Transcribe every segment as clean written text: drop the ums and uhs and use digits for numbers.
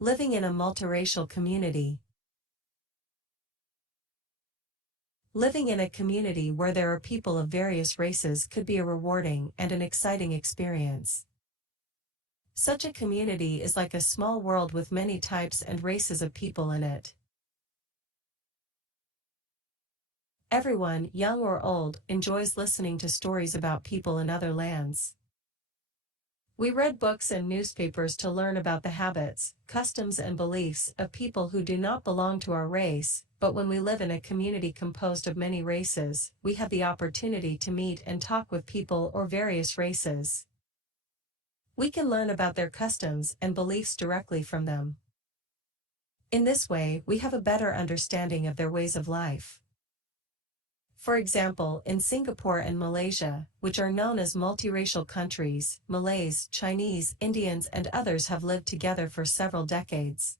Living in a multiracial community. Living in a community where there are people of various races could be a rewarding and an exciting experience. Such a community is like a small world with many types and races of people in it. Everyone, young or old, enjoys listening to stories about people in other lands. We read books and newspapers to learn about the habits, customs and beliefs of people who do not belong to our race, but when we live in a community composed of many races, we have the opportunity to meet and talk with people of various races. We can learn about their customs and beliefs directly from them. In this way, we have a better understanding of their ways of life. For example, in Singapore and Malaysia, which are known as multiracial countries, Malays, Chinese, Indians and others have lived together for several decades.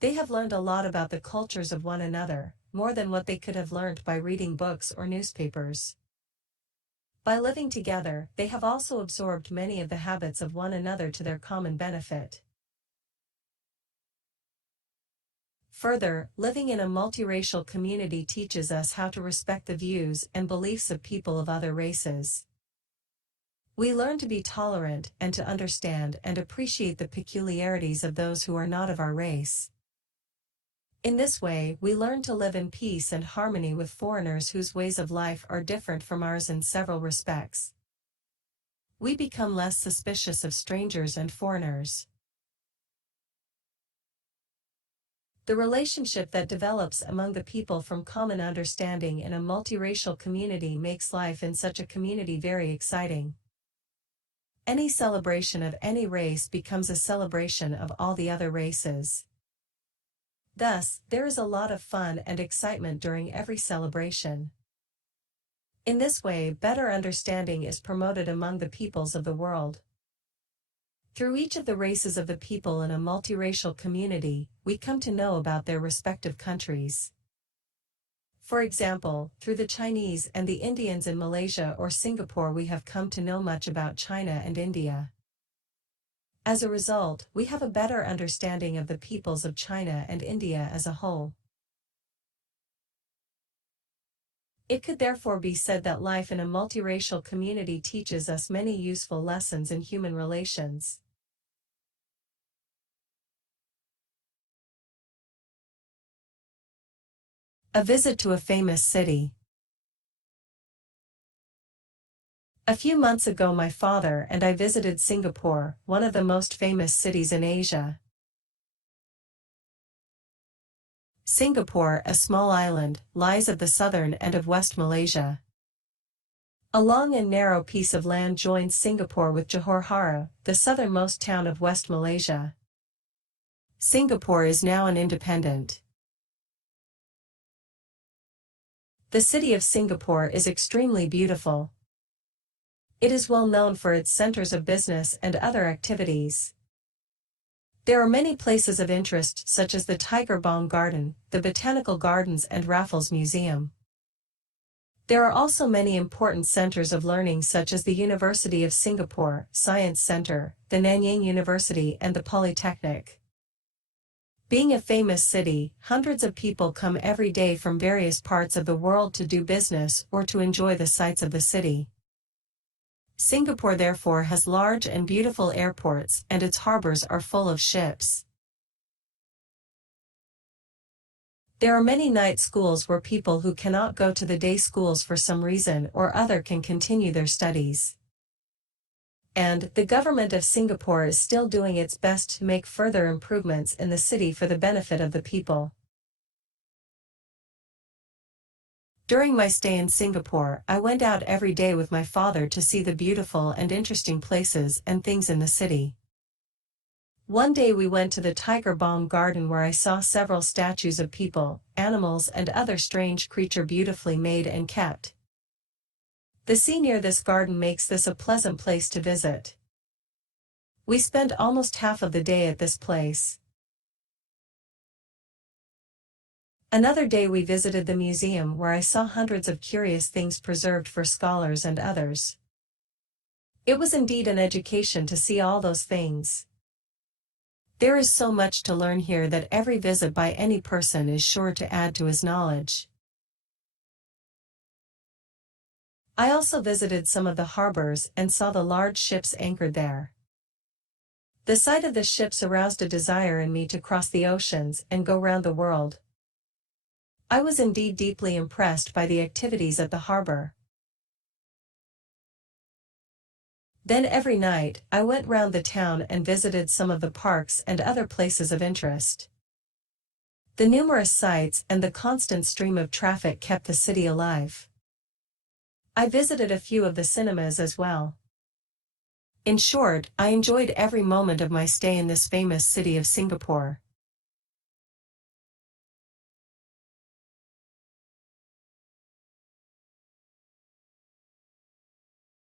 They have learned a lot about the cultures of one another, more than what they could have learned by reading books or newspapers. By living together, they have also absorbed many of the habits of one another to their common benefit. Further, living in a multiracial community teaches us how to respect the views and beliefs of people of other races. We learn to be tolerant and to understand and appreciate the peculiarities of those who are not of our race. In this way, we learn to live in peace and harmony with foreigners whose ways of life are different from ours in several respects. We become less suspicious of strangers and foreigners. The relationship that develops among the people from common understanding in a multiracial community makes life in such a community very exciting. Any celebration of any race becomes a celebration of all the other races. Thus, there is a lot of fun and excitement during every celebration. In this way, better understanding is promoted among the peoples of the world. Through each of the races of the people in a multiracial community, we come to know about their respective countries. For example, through the Chinese and the Indians in Malaysia or Singapore we have come to know much about China and India. As a result, we have a better understanding of the peoples of China and India as a whole. It could therefore be said that life in a multiracial community teaches us many useful lessons in human relations. A visit to a famous city. A few months ago my father and I visited Singapore, one of the most famous cities in Asia. Singapore, a small island, lies at the southern end of West Malaysia. A long and narrow piece of land joins Singapore with Johor Bahru, the southernmost town of West Malaysia. Singapore is now an independent. The city of Singapore is extremely beautiful. It is well known for its centers of business and other activities. There are many places of interest such as the Tiger Balm Garden, the Botanical Gardens and Raffles Museum. There are also many important centers of learning such as the University of Singapore, Science Center, the Nanyang University and the Polytechnic. Being a famous city, hundreds of people come every day from various parts of the world to do business or to enjoy the sights of the city. Singapore therefore has large and beautiful airports and its harbors are full of ships. There are many night schools where people who cannot go to the day schools for some reason or other can continue their studies. And the government of Singapore is still doing its best to make further improvements in the city for the benefit of the people. During my stay in Singapore, I went out every day with my father to see the beautiful and interesting places and things in the city. One day we went to the Tiger Balm Garden where I saw several statues of people, animals and other strange creatures beautifully made and kept. The sea near this garden makes this a pleasant place to visit. We spent almost half of the day at this place. Another day we visited the museum where I saw hundreds of curious things preserved for scholars and others. It was indeed an education to see all those things. There is so much to learn here that every visit by any person is sure to add to his knowledge. I also visited some of the harbors and saw the large ships anchored there. The sight of the ships aroused a desire in me to cross the oceans and go round the world. I was indeed deeply impressed by the activities at the harbor. Then every night, I went round the town and visited some of the parks and other places of interest. The numerous sights and the constant stream of traffic kept the city alive. I visited a few of the cinemas as well. In short, I enjoyed every moment of my stay in this famous city of Singapore.